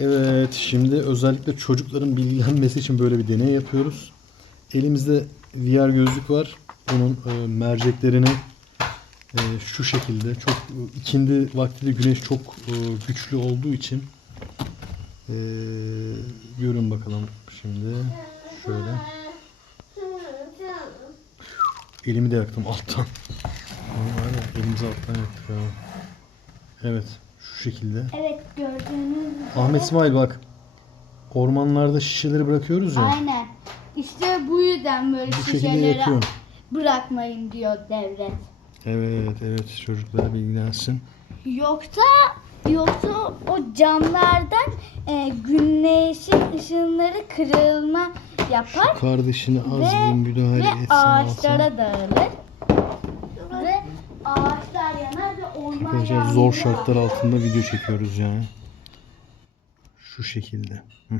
Evet, şimdi özellikle çocukların bilgilenmesi için böyle bir deney yapıyoruz. Elimizde VR gözlük var. Bunun e, merceklerini e, şu şekilde çok e, ikindi vakti de güneş çok e, güçlü olduğu için e, görün bakalım şimdi şöyle. Elimi de yaktım alttan. Elimizi alttan yaktık ha. Evet, şu şekilde. Evet gördüğünüz üzere. Ahmet İsmail bak. Ormanlarda şişeleri bırakıyoruz ya. Aynen. İşte bu yüzden böyle Bu şekilde şişeleri yakıyorsun. bırakmayın diyor devlet. Evet evet çocuklar bilgilensin. Yoksa yoksa o camlardan e, güneşin ışınları kırılma yapar Kardeşine az ve, bir müdahale ve etsen ağaçlara dağılır. Ve ağaçlar yanar ve orman Arkadaşlar zor şartlar altında video çekiyoruz yani. Şu şekilde. Hı.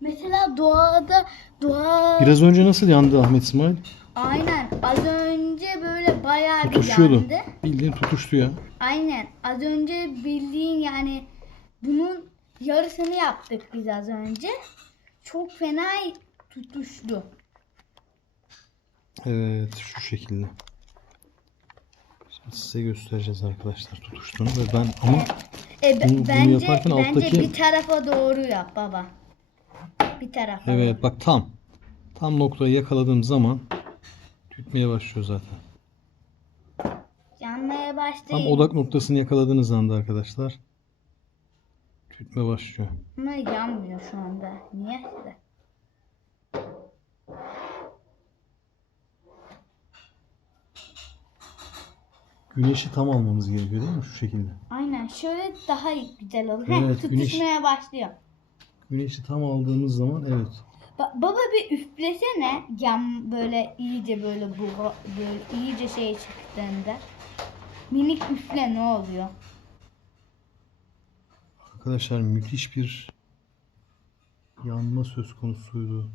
Mesela doğada doğa Biraz önce nasıl yandı Ahmet İsmail? aynen az önce böyle bayağı bir Tutuşuyordu. yandı. Bildiğin tutuştu ya. Aynen. Az önce bildiğin yani bunun yarısını yaptık biz az önce. Çok fena tutuştu. Evet şu şekilde. Size göstereceğiz arkadaşlar tutuştuğunu ve ben ama E, Bunu- bunu bence yaparken bence alttaki- bir tarafa doğru yap baba. Bir tarafa. evet bak tam tam noktayı yakaladığım zaman tütmeye başlıyor zaten. Yanmaya Tam başlayın. odak noktasını yakaladığınız anda arkadaşlar tütme başlıyor. Ama yanmıyor şu anda. Niye? Güneşi tam almamız gerekiyor değil mi şu şekilde? Aynen. Şöyle daha güzel olur. Evet, Heh, güneş- tutuşmaya başlıyor. Güneşi tam aldığımız zaman evet. Ba- baba bir üflesene cam böyle iyice böyle bu böyle iyice şey çıktığında. Minik üfle ne oluyor? Arkadaşlar müthiş bir yanma söz konusuydu.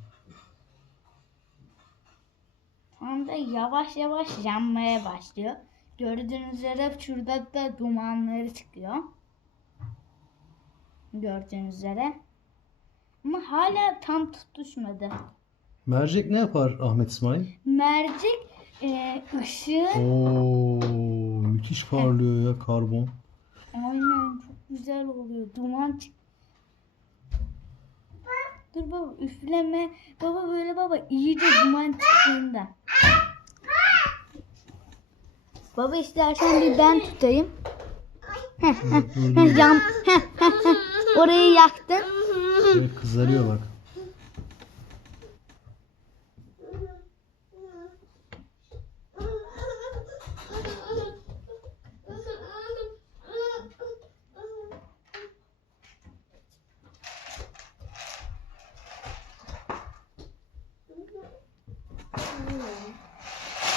Anda yavaş yavaş yanmaya başlıyor. Gördüğünüz üzere şurada da dumanları çıkıyor. Gördüğünüz üzere. Ama hala tam tutuşmadı. Mercek ne yapar Ahmet İsmail? Mercek e, ışığın Oo müthiş parlıyor ya karbon. Aynen çok güzel oluyor. Duman çık. Dur baba üfleme. Baba böyle baba iyice duman çıktığında. Baba istersen bir ben tutayım. Heh, heh, heh, yan, heh, heh, heh. Orayı yaktın. Evet kızarıyor bak.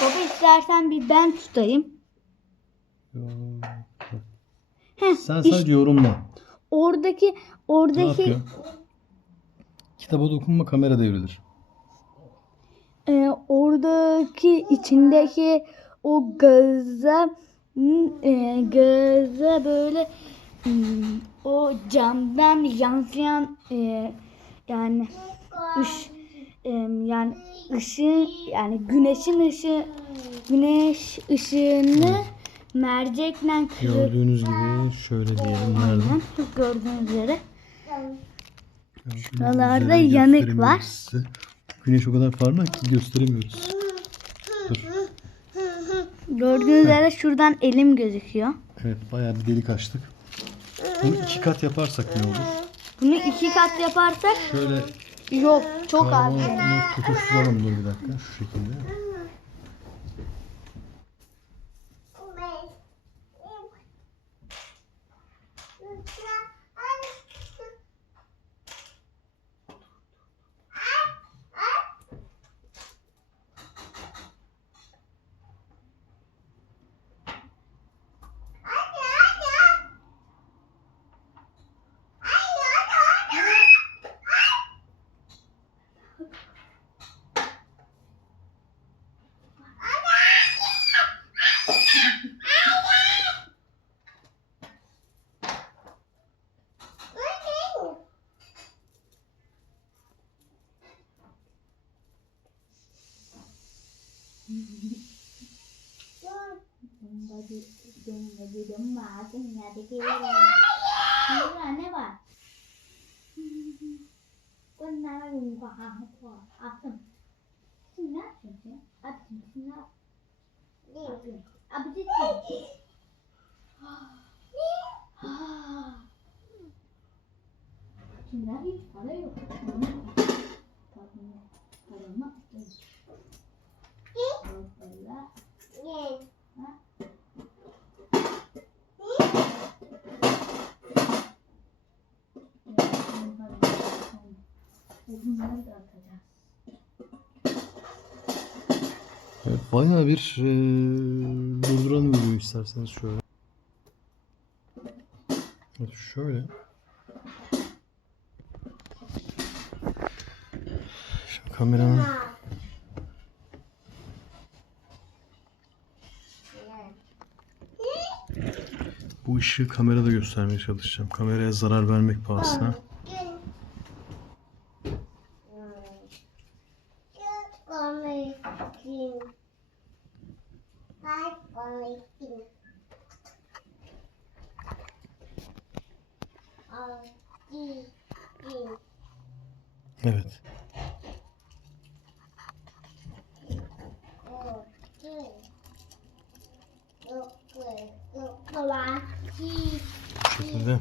Baba istersen bir ben tutayım. Heh, Sen iş- sadece yorumla. oradaki Ne oradaki yapıyor? Kitaba dokunma kamera devrilir. e, oradaki içindeki o gaza e, gaza böyle hmm, o camdan yansıyan e, yani ış e, yani ışın yani güneşin ışığı güneş ışığını mercekle kırıp Gördüğünüz gibi şöyle diyelim nerede? gördüğünüz üzere Şuralarda yanık var. size. Güneş o kadar parlak ki gösteremiyoruz. Dur. gördüğünüz üzere şuradan elim gözüküyor. Evet bayağı bir delik açtık. Bunu iki kat yaparsak ne olur? Bunu iki kat yaparsak Şöyle yok çok az. karbonu tutuşturalım dur bir dakika şu şekilde. 뭔가지 뭔가지 너무 아줌마 되게 이거 안 해봐 꽃나라 용과 아과 아픔 신나 진짜 아픔 신나 아픔 아버지 신나기 잘해요 다른 다른 맛 Evet, bayağı bir e, durduran video isterseniz şöyle. Evet, şöyle. Şimdi kameranın bu ışığı kamerada göstermeye çalışacağım. Kameraya zarar vermek pahasına. Evet. Bu şekilde